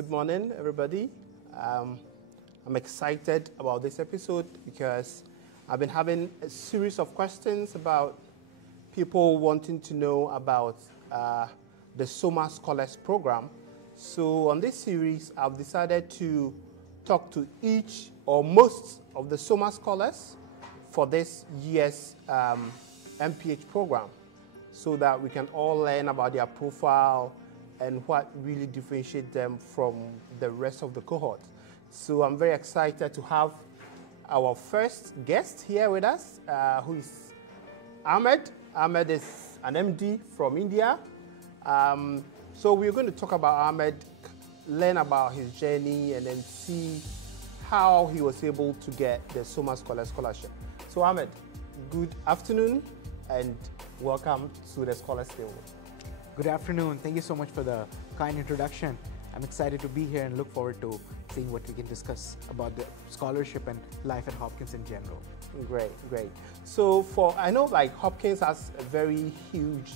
Good morning, everybody. I'm excited about this episode because I've been having a series of questions about people wanting to know about the Sommer Scholars Program. So on this series, I've decided to talk to each or most of the Sommer Scholars for this year's MPH program so that we can all learn about their profile and what really differentiates them from the rest of the cohort. So I'm very excited to have our first guest here with us, who is Ahmad. Ahmad is an MD from India. So we're going to talk about Ahmad, learn about his journey, and then see how he was able to get the Sommer Scholarship. So Ahmad, good afternoon and welcome to the Scholars Table. Good afternoon. Thank you so much for the kind introduction. I'm excited to be here and look forward to seeing what we can discuss about the scholarship and life at Hopkins in general. Great, great. So I know like Hopkins has a very huge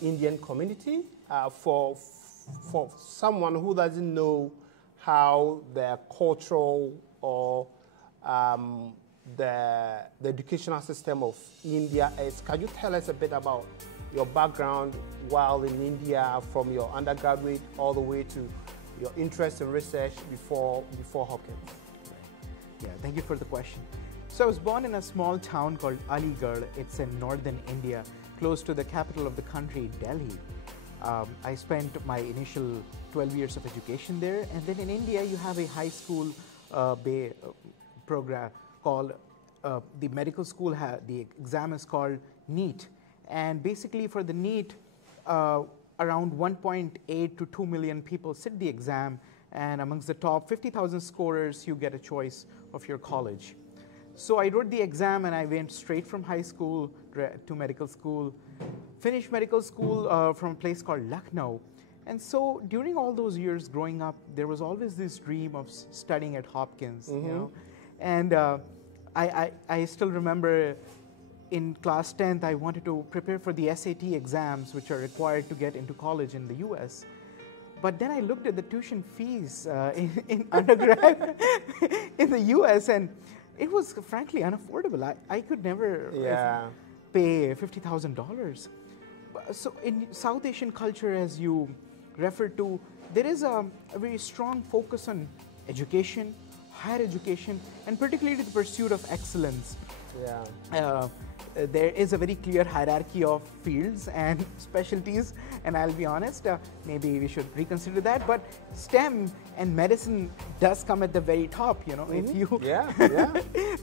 Indian community. For someone who doesn't know how the cultural or the educational system of India is, can you tell us a bit about your background while in India, from your undergraduate all the way to your interest in research before Hopkins? Yeah, thank you for the question. So I was born in a small town called Aligarh. It's in northern India, close to the capital of the country, Delhi. I spent my initial 12 years of education there, and then in India you have a high school program called the medical school. The exam is called NEET. And basically for the NEET, around 1.8 to 2 million people sit the exam, and amongst the top 50,000 scorers, you get a choice of your college. So I wrote the exam and I went straight from high school to medical school, finished medical school from a place called Lucknow. And so during all those years growing up, there was always this dream of studying at Hopkins, you know. And I still remember in class 10th, I wanted to prepare for the SAT exams, which are required to get into college in the US. But then I looked at the tuition fees in undergrad in the US, and it was frankly unaffordable. I could never pay $50,000. So in South Asian culture, as you referred to, there is a very strong focus on education, higher education, and particularly the pursuit of excellence. There is a very clear hierarchy of fields and specialties, and I'll be honest, maybe we should reconsider that, but STEM and medicine does come at the very top, you know. If you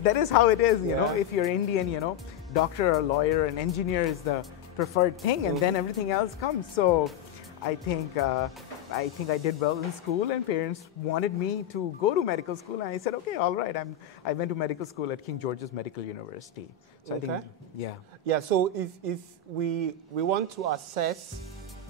that is how it is, you know. If you're Indian, you know, doctor or lawyer and engineer is the preferred thing, and then everything else comes. So I think I did well in school, and parents wanted me to go to medical school, and I said, okay, all right. I went to medical school at King George's Medical University. So I think, So if we want to assess,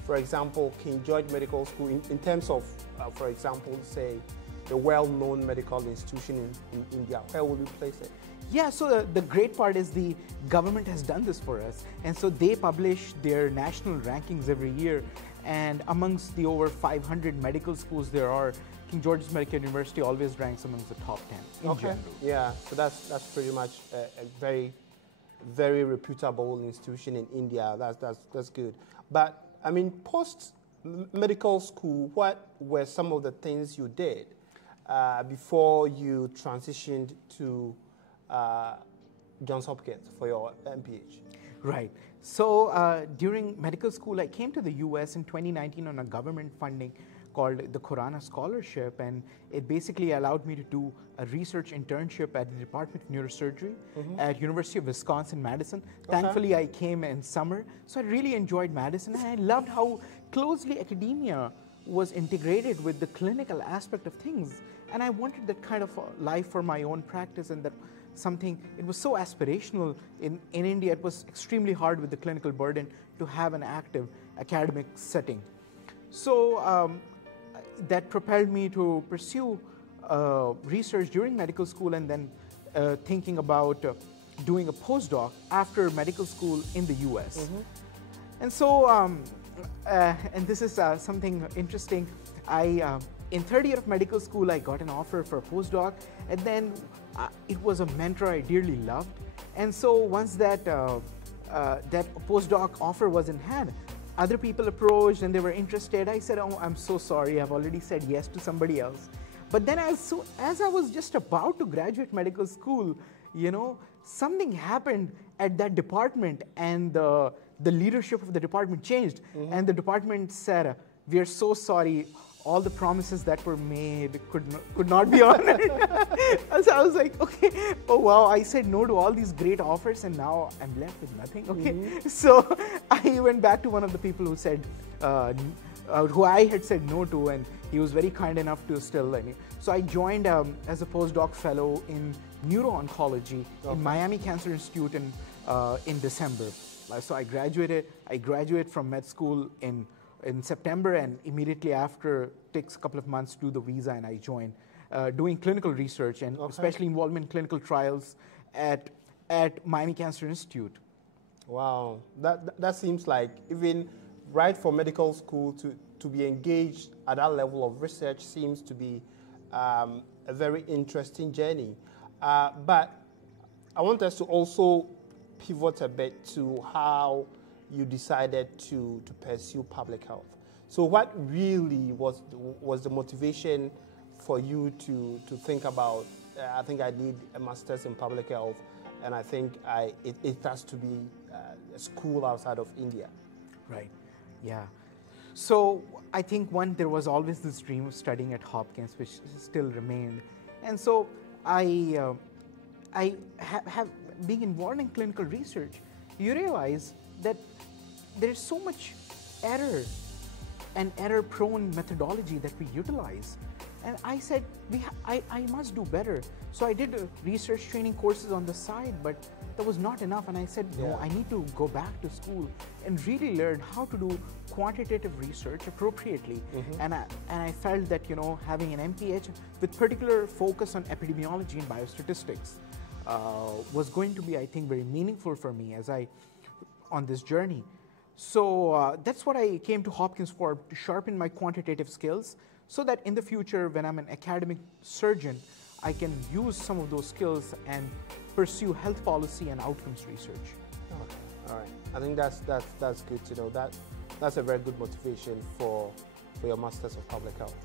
for example, King George Medical School in terms of, for example, say the well-known medical institution in India, where will you place it? Yeah, so the great part is the government has done this for us, and so they publish their national rankings every year, and amongst the over 500 medical schools there are, King George's Medical University always ranks amongst the top 10 in general. Yeah, so that's pretty much a very, very reputable institution in India. That's good. But I mean, post medical school, what were some of the things you did before you transitioned to Johns Hopkins for your MPH? Right. So during medical school, I came to the US in 2019 on a government funding called the Khurana Scholarship, and it basically allowed me to do a research internship at the Department of Neurosurgery at University of Wisconsin-Madison. Thankfully, I came in summer, so I really enjoyed Madison, and I loved how closely academia was integrated with the clinical aspect of things, and I wanted that kind of life for my own practice, and that something, it was so aspirational. In India, it was extremely hard with the clinical burden to have an active academic setting. So that propelled me to pursue research during medical school, and then thinking about doing a postdoc after medical school in the US. And so and this is something interesting. In third year of medical school, I got an offer for a postdoc, and then it was a mentor I dearly loved. And so once that that postdoc offer was in hand, other people approached and they were interested. I said, "Oh, I'm so sorry, I've already said yes to somebody else." But then as I was just about to graduate medical school, you know, something happened at that department, and the leadership of the department changed. And the department said, "We are so sorry, all the promises that were made could not be honored." So I was like, okay, oh wow, I said no to all these great offers and now I'm left with nothing. Okay, so I went back to one of the people who said, who I had said no to, and he was very kind enough to still let me. So I joined as a postdoc fellow in neuro-oncology in Miami Cancer Institute in December. So I graduated from med school in September, and immediately after, takes a couple of months to do the visa, and I joined doing clinical research, and especially involvement in clinical trials at Miami Cancer Institute. Wow, that seems like, even right from medical school to be engaged at that level of research seems to be a very interesting journey. But I want us to also pivot a bit to how you decided to pursue public health. So what really was the motivation for you to think about, I think I need a master's in public health, and I think it has to be a school outside of India? Right, yeah. So I think there was always this dream of studying at Hopkins, which still remained. And so I have being involved in clinical research, you realize that there is so much error and error-prone methodology that we utilize. And I said, I must do better. So I did research training courses on the side, but that was not enough. And I said, no, I need to go back to school and really learn how to do quantitative research appropriately. And I felt that, you know, having an MPH with particular focus on epidemiology and biostatistics was going to be, I think, very meaningful for me on this journey. So that's what I came to Hopkins for, to sharpen my quantitative skills, so that in the future, when I'm an academic surgeon, I can use some of those skills and pursue health policy and outcomes research. Okay. All right. I think that's good to know. That's a very good motivation for your Masters of Public Health.